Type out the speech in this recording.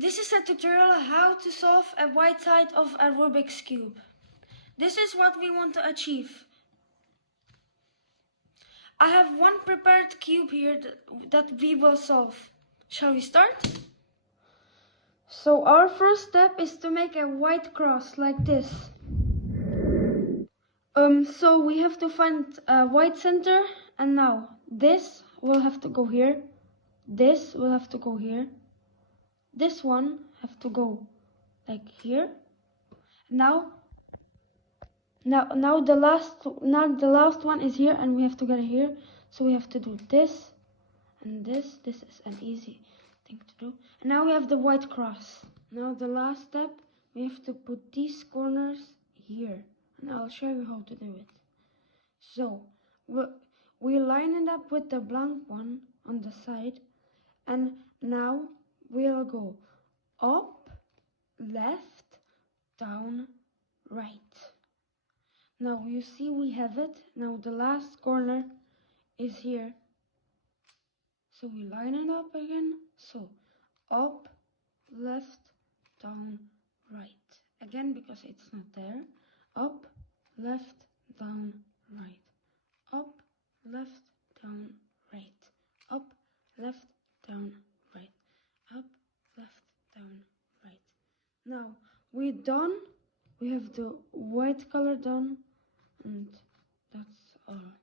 This is a tutorial how to solve a white side of a Rubik's Cube. This is what we want to achieve. I have one prepared cube here that we will solve. Shall we start? So our first step is to make a white cross like this. So we have to find a white center, and now this will have to go here. This will have to go here. This one have to go like here. Now the last one is here, and we have to get it here. So we have to do this and this. This is an easy thing to do. And now we have the white cross. Now the last step, we have to put these corners here, and I'll show you how to do it. So we line it up with the blank one on the side, and now we'll go up, left, down, right. Now you see we have it. Now the last corner is here. So we line it up again. So up, left, down, right. Again, because it's not there. Up, left, down, right. Up, left, down, right. Up, left, down, right. Up, left, down, right. Now we're done. We have the white color done, and that's all.